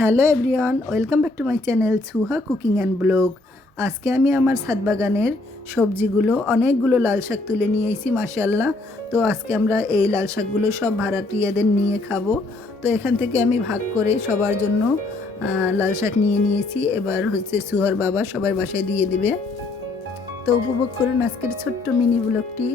Hello everyone, welcome back to my channel Suha cooking and vlog. আজকে আমি আমার ছাদ বাগানের সবজিগুলো অনেকগুলো লাল শাক তুলে নিয়ে এসেছি মাশাআল্লাহ। তো আজকে আমরা এই লাল শাকগুলো সব ভাড়াটিয়াদের নিয়ে খাবো। তো এখান থেকে আমি ভাগ করে সবার জন্য লাল শাক নিয়ে নিয়েছি। এবার হচ্ছে সুহার বাবা সবার বাসায় দিয়ে দিবে। তো উপভোগ করুন আজকের ছোট্ট মিনি ব্লগটি।